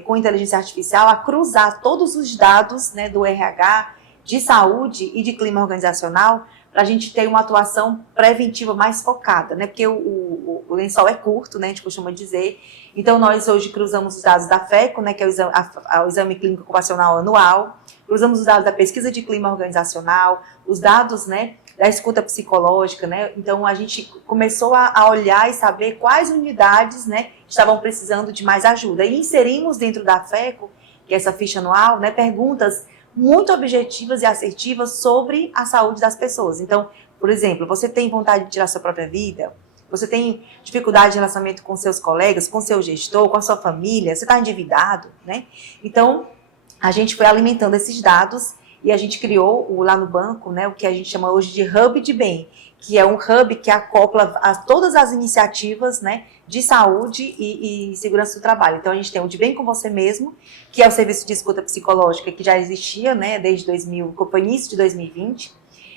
com inteligência artificial, a cruzar todos os dados, né, do RH, de saúde e de clima organizacional, para a gente ter uma atuação preventiva mais focada, né, porque o lençol é curto, né, a gente costuma dizer. Então nós hoje cruzamos os dados da FECO, né, que é o exame clínico ocupacional anual, cruzamos os dados da pesquisa de clima organizacional, os dados, né, da escuta psicológica, né? Então a gente começou a olhar e saber quais unidades, né, estavam precisando de mais ajuda. E inserimos dentro da FECO, que é essa ficha anual, né, perguntas muito objetivas e assertivas sobre a saúde das pessoas. Então, por exemplo, você tem vontade de tirar sua própria vida? Você tem dificuldade de relacionamento com seus colegas, com seu gestor, com a sua família? Você está endividado, né? Então, a gente foi alimentando esses dados e a gente criou lá no banco, né, o que a gente chama hoje de Hub de Bem, que é um hub que acopla todas as iniciativas, né, de saúde e segurança do trabalho. Então a gente tem o De Bem com Você Mesmo, que é o serviço de escuta psicológica que já existia, né, desde foi início de 2020.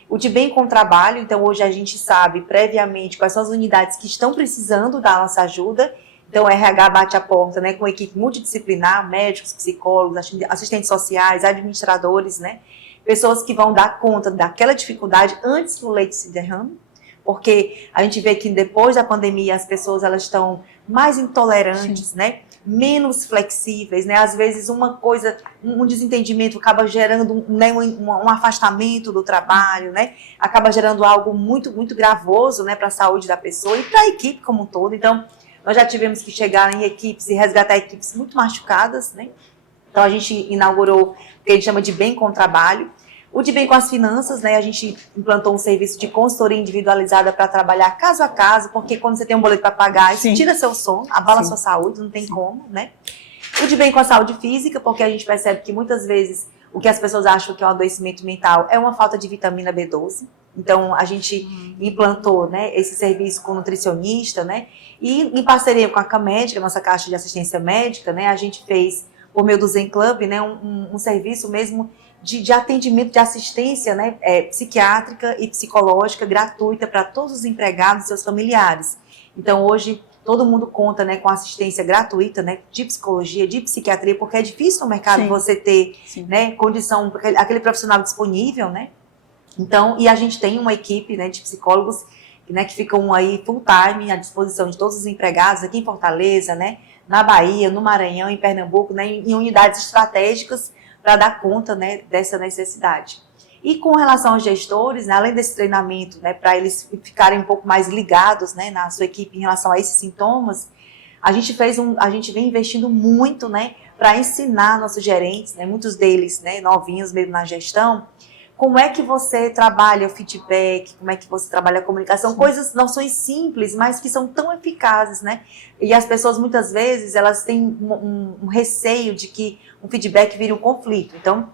O De Bem com o Trabalho, então hoje a gente sabe previamente quais são as unidades que estão precisando da nossa ajuda. Então, o RH bate a porta, né, com uma equipe multidisciplinar, médicos, psicólogos, assistentes sociais, administradores, né, pessoas que vão dar conta daquela dificuldade antes que o leite se derrame, porque a gente vê que depois da pandemia as pessoas elas estão mais intolerantes, né, menos flexíveis, né, às vezes um desentendimento acaba gerando, né, um afastamento do trabalho, né, acaba gerando algo muito, muito gravoso, né, para a saúde da pessoa e para a equipe como um todo. Então, nós já tivemos que chegar em equipes e resgatar equipes muito machucadas, né? Então a gente inaugurou o que a gente chama de Bem com o Trabalho. O De Bem com as Finanças, né? A gente implantou um serviço de consultoria individualizada para trabalhar caso a caso, porque quando você tem um boleto para pagar, isso tira seu sono, abala sua saúde, não tem como, né? O De Bem com a Saúde Física, porque a gente percebe que muitas vezes o que as pessoas acham que é um adoecimento mental é uma falta de vitamina B12. Então, a gente implantou, né, esse serviço com nutricionista, né, e em parceria com a CAMED, a nossa Caixa de Assistência Médica, né, a gente fez, por meio do Zen Club, né, um serviço mesmo de atendimento, de assistência, né, psiquiátrica e psicológica gratuita para todos os empregados e seus familiares. Então, hoje, todo mundo conta, né, com assistência gratuita, né, de psicologia, de psiquiatria, porque é difícil no mercado você ter, né, condição, aquele profissional disponível, né. Então, e a gente tem uma equipe, né, de psicólogos, né, que ficam aí full time à disposição de todos os empregados aqui em Fortaleza, né, na Bahia, no Maranhão, em Pernambuco, né, em unidades estratégicas para dar conta, né, dessa necessidade. E com relação aos gestores, né, além desse treinamento, né, para eles ficarem um pouco mais ligados, né, na sua equipe em relação a esses sintomas, a gente vem investindo muito, né, para ensinar nossos gerentes, né, muitos deles, né, novinhos mesmo na gestão, como é que você trabalha o feedback, como é que você trabalha a comunicação, coisas, noções simples, mas que são tão eficazes, né? E as pessoas, muitas vezes, elas têm um receio de que um feedback vire um conflito. Então,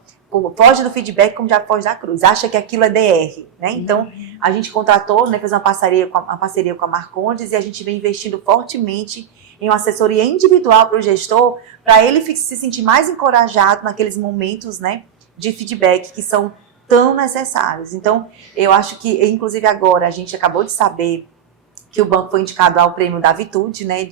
foge do feedback como já foge da cruz, acha que aquilo é DR, né? Então, a gente contratou, né, fez uma parceria com a Marcondes e a gente vem investindo fortemente em uma assessoria individual para o gestor, para ele se sentir mais encorajado naqueles momentos, né, de feedback que são tão necessários. Então, eu acho que, inclusive agora, a gente acabou de saber que o banco foi indicado ao prêmio da Vitude, né,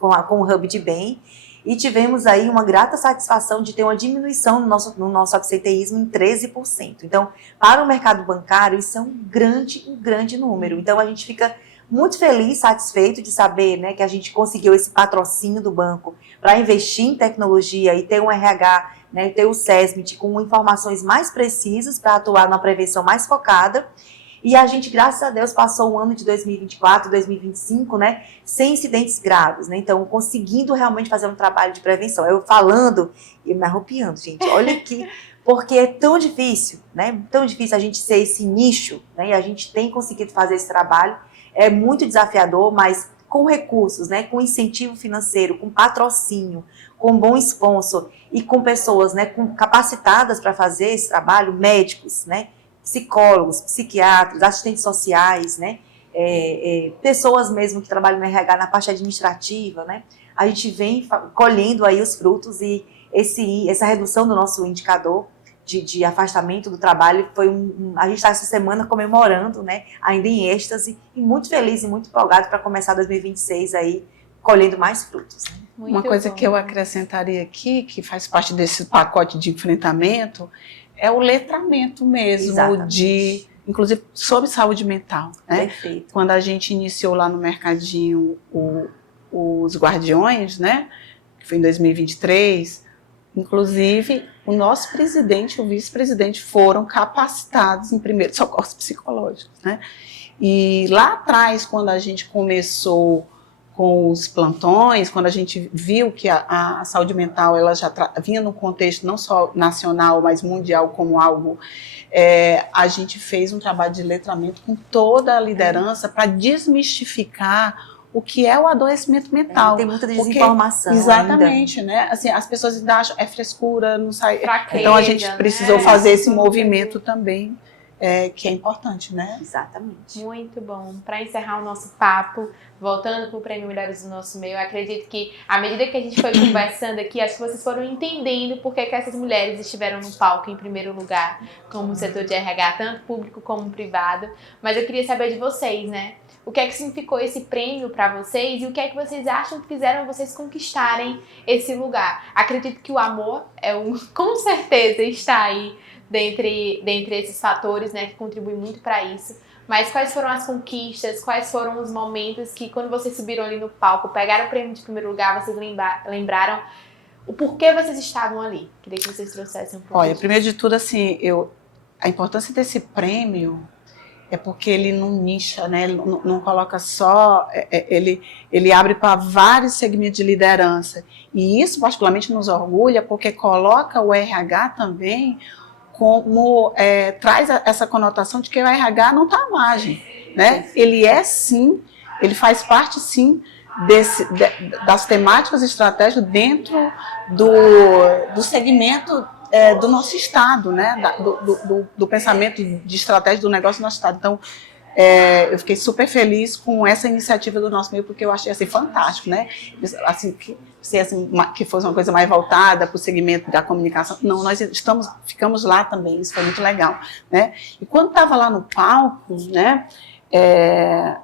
com o Hub de Bem, e tivemos aí uma grata satisfação de ter uma diminuição no nosso absenteísmo em 13%. Então, para o mercado bancário, isso é um grande número. Então, a gente fica muito feliz, satisfeito de saber, né, que a gente conseguiu esse patrocínio do banco para investir em tecnologia e ter um RH, né, ter o SESMIT com informações mais precisas para atuar na prevenção mais focada. E a gente, graças a Deus, passou o ano de 2024, 2025, né, sem incidentes graves, né? Então, conseguindo realmente fazer um trabalho de prevenção. Eu falando e me arrupiando, gente, olha aqui, porque é tão difícil, né? Tão difícil a gente ser esse nicho, né? E a gente tem conseguido fazer esse trabalho. É muito desafiador, mas com recursos, né, com incentivo financeiro, com patrocínio, com bom sponsor e com pessoas, né, capacitadas para fazer esse trabalho, médicos, né, psicólogos, psiquiatras, assistentes sociais, né, pessoas mesmo que trabalham no RH na parte administrativa, né, a gente vem colhendo aí os frutos e essa redução do nosso indicador de afastamento do trabalho, a gente está essa semana comemorando, né, ainda em êxtase, e muito feliz e muito empolgado para começar 2026 aí, colhendo mais frutos. Né? Uma coisa que eu acrescentaria aqui, que faz parte desse pacote de enfrentamento, é o letramento mesmo, inclusive sobre saúde mental. Né? Perfeito. Quando a gente iniciou lá no mercadinho os Guardiões, né, que foi em 2023, inclusive, o nosso presidente e o vice-presidente foram capacitados em primeiros socorros psicológicos, né? E lá atrás, quando a gente começou com os plantões, quando a gente viu que a saúde mental ela já vinha no contexto não só nacional, mas mundial como algo, a gente fez um trabalho de letramento com toda a liderança para desmistificar o que é o adoecimento mental. Tem muita desinformação. Exatamente, ainda. né? Assim, as pessoas ainda acham frescura, não sai. Fraqueza, então a gente precisou fazer esse Isso. movimento também, que é importante, né? Exatamente. Muito bom. Para encerrar o nosso papo, voltando para o Prêmio Mulheres do Nosso Meio, eu acredito que, à medida que a gente foi conversando aqui, acho que vocês foram entendendo por que essas mulheres estiveram no palco em primeiro lugar, como o setor de RH, tanto público como privado. Mas eu queria saber de vocês, né? O que é que significou esse prêmio para vocês e o que é que vocês acham que fizeram vocês conquistarem esse lugar? Acredito que o amor com certeza está aí dentre esses fatores, né, que contribuem muito para isso. Mas quais foram as conquistas, quais foram os momentos que, quando vocês subiram ali no palco, pegaram o prêmio de primeiro lugar, vocês lembraram o porquê vocês estavam ali? Queria que vocês trouxessem um pouco. Olha, primeiro de tudo, assim, a importância desse prêmio é porque ele não nicha, né? Ele não coloca só, ele abre para vários segmentos de liderança. E isso particularmente nos orgulha, porque coloca o RH também como, traz essa conotação de que o RH não está à margem, né? Ele sim, ele faz parte sim das temáticas estratégicas dentro do segmento do nosso estado, né? Do pensamento de estratégia do negócio do nosso estado. Então, eu fiquei super feliz com essa iniciativa do nosso meio, porque eu achei assim, fantástico, né? Assim, que fosse uma coisa mais voltada para o segmento da comunicação. Não, nós ficamos lá também, isso foi muito legal, né? E quando estava lá no palco, né?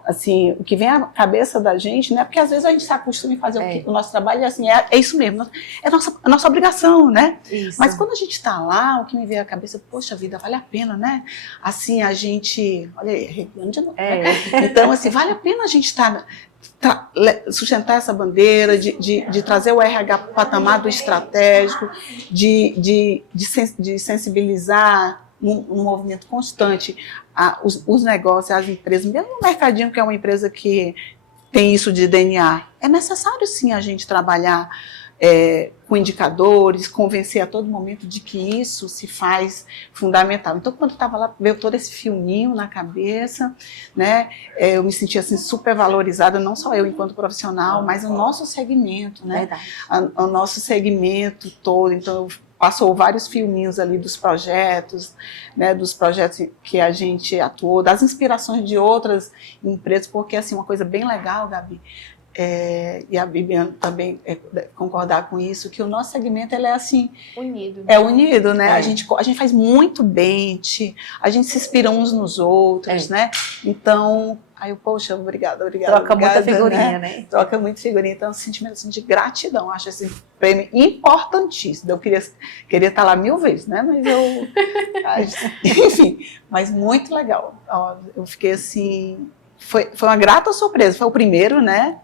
Assim, o que vem à cabeça da gente, né? Porque às vezes a gente se acostuma em fazer o nosso trabalho e assim, é isso mesmo, é a nossa obrigação, né? Isso. Mas quando a gente está lá, o que me vem à cabeça, poxa vida, vale a pena, né? Assim, a gente, olha aí, arrepiando de novo, né? Então, assim, vale a pena a gente sustentar essa bandeira, de trazer o RH para o patamar do estratégico, de sensibilizar um movimento constante os negócios, as empresas, mesmo no Mercadinho, que é uma empresa que tem isso de DNA, é necessário sim a gente trabalhar com indicadores, convencer a todo momento de que isso se faz fundamental. Então, quando eu estava lá, veio todo esse filminho na cabeça, né? Eu me senti assim super valorizada, não só eu enquanto profissional, mas o nosso segmento, né? O nosso segmento todo. Então, passou vários filminhos ali dos projetos, né, dos projetos que a gente atuou, das inspirações de outras empresas, porque assim, uma coisa bem legal, Gabi, e a Bibiana também concordar com isso, que o nosso segmento ele é assim... Unido. É unido, né? A gente faz muito bem, a gente se inspira uns nos outros, né? Então... Aí eu, poxa, obrigada. Troca muita figurinha, né? Troca muita figurinha. Então, um sentimento assim, de gratidão. Acho esse prêmio importantíssimo. Eu queria estar lá 1000 vezes, né? Mas enfim, mas muito legal. Eu fiquei assim... Foi uma grata surpresa. Foi o primeiro, né?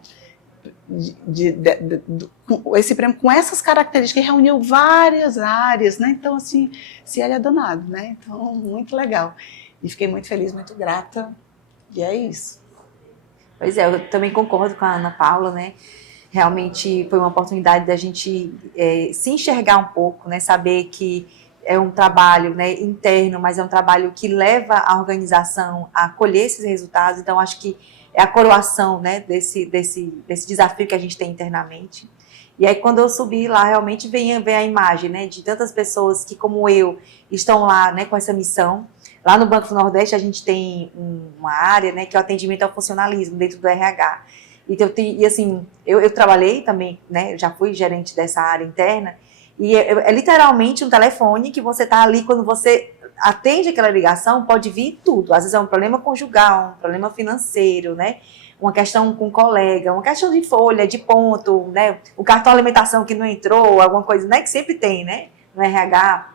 Esse prêmio com essas características, que reuniu várias áreas, né? Então, assim, Cielo é danado, né? Então, muito legal. E fiquei muito feliz, muito grata. E é isso. Pois é, eu também concordo com a Ana Paula, né? Realmente foi uma oportunidade da gente se enxergar um pouco, né? Saber que é um trabalho, né, interno, mas é um trabalho que leva a organização a colher esses resultados. Então, acho que é a coroação, né, desse desafio que a gente tem internamente. E aí, quando eu subi lá, realmente vem a imagem, né, de tantas pessoas que, como eu, estão lá, né, com essa missão. Lá no Banco do Nordeste, a gente tem uma área, né, que é o atendimento ao funcionalismo dentro do RH. Então, eu trabalhei também, né, eu já fui gerente dessa área interna, e é literalmente um telefone que você está ali, quando você atende aquela ligação, pode vir tudo. Às vezes é um problema conjugal, um problema financeiro, né, uma questão com um colega, uma questão de folha, de ponto, né, o cartão alimentação que não entrou, alguma coisa, né, que sempre tem, né, no RH.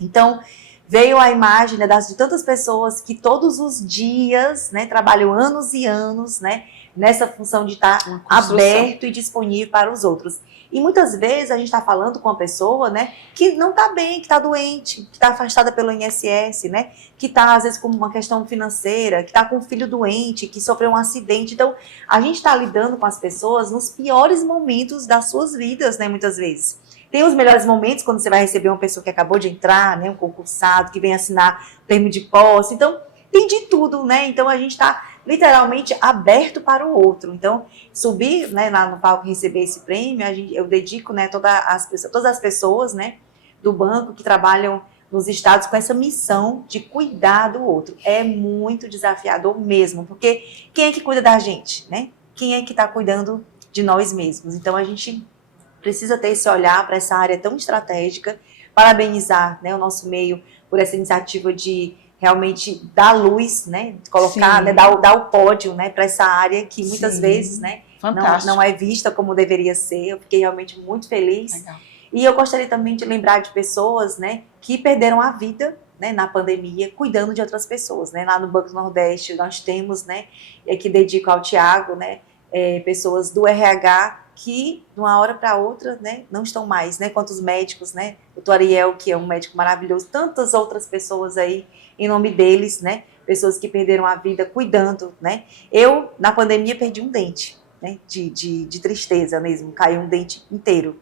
Então, veio a imagem, né, de tantas pessoas que todos os dias, né, trabalham anos e anos, né, nessa função de estar aberto e disponível para os outros. E muitas vezes a gente está falando com uma pessoa, né, que não está bem, que está doente, que está afastada pelo INSS, né, que está às vezes com uma questão financeira, que está com um filho doente, que sofreu um acidente. Então, a gente está lidando com as pessoas nos piores momentos das suas vidas, né, muitas vezes. Tem os melhores momentos quando você vai receber uma pessoa que acabou de entrar, né, um concursado, que vem assinar termo de posse. Então, tem de tudo, né? Então, a gente está literalmente aberto para o outro. Então, subir, né, lá no palco e receber esse prêmio, eu dedico, né, todas as pessoas, né, do banco que trabalham nos estados com essa missão de cuidar do outro. É muito desafiador mesmo, porque quem é que cuida da gente, né? Quem é que está cuidando de nós mesmos? Então, a gente precisa ter esse olhar para essa área tão estratégica, parabenizar, né, o nosso meio por essa iniciativa de realmente dar luz, né, colocar, né, dar o pódio, né, para essa área que muitas vezes, né, não é vista como deveria ser. Eu fiquei realmente muito feliz. Legal. E eu gostaria também de lembrar de pessoas, né, que perderam a vida, né, na pandemia, cuidando de outras pessoas, né. Lá no Banco do Nordeste nós temos, né, que dedico ao Tiago, né, pessoas do RH que, de uma hora para outra, né, não estão mais, né, quanto os médicos, né, o Ariel, que é um médico maravilhoso, tantas outras pessoas aí, em nome deles, né, pessoas que perderam a vida cuidando, né. Eu, na pandemia, perdi um dente, né, de tristeza mesmo, caiu um dente inteiro.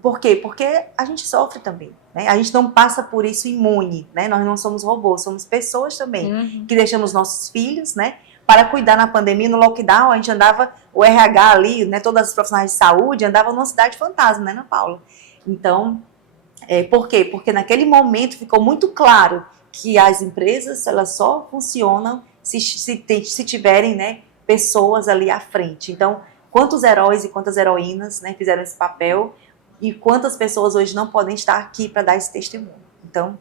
Por quê? Porque a gente sofre também, né? A gente não passa por isso imune, né? Nós não somos robôs, somos pessoas também, que deixamos nossos filhos, né, para cuidar na pandemia. No lockdown, a gente andava o RH ali, né, todas as profissionais de saúde andavam numa cidade fantasma, né, Ana Paula? Então, por quê? Porque naquele momento ficou muito claro que as empresas, elas só funcionam se tiverem, né, pessoas ali à frente. Então, quantos heróis e quantas heroínas, né, fizeram esse papel e quantas pessoas hoje não podem estar aqui para dar esse testemunho. Então,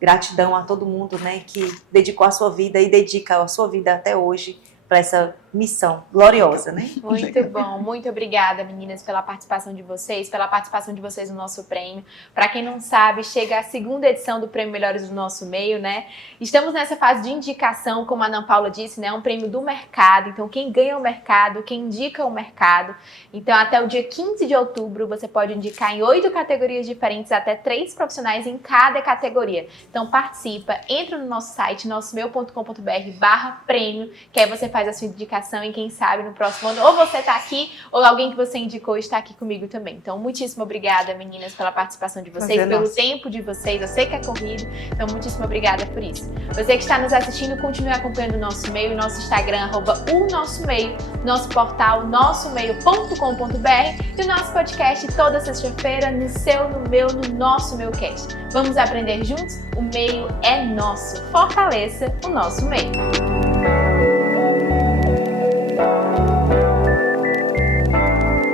gratidão a todo mundo, né, que dedicou a sua vida e dedica a sua vida até hoje para essa missão gloriosa, né? Muito bom, muito obrigada, meninas, pela participação de vocês no nosso prêmio. Para quem não sabe, chega a segunda edição do Prêmio Melhores do Nosso Meio, né? Estamos nessa fase de indicação, como a Ana Paula disse, né? É um prêmio do mercado, então quem ganha o mercado, quem indica o mercado. Então até o dia 15 de outubro você pode indicar em 8 categorias diferentes, até 3 profissionais em cada categoria. Então participa, entra no nosso site, nossomeu.com.br/prêmio, que aí você faz a sua indicação e quem sabe no próximo ano ou você tá aqui ou alguém que você indicou está aqui comigo também. Então muitíssimo obrigada, meninas, pela participação de vocês, pelo tempo de vocês. Eu sei que é corrido, então muitíssimo obrigada por isso. Você que está nos assistindo, continue acompanhando o nosso meio, nosso Instagram, @o-nosso-meio, nosso portal nossomeio.com.br e o nosso podcast toda sexta-feira no seu, no meu, no nosso Meucast. Vamos aprender juntos? O meio é nosso. Fortaleça o nosso meio.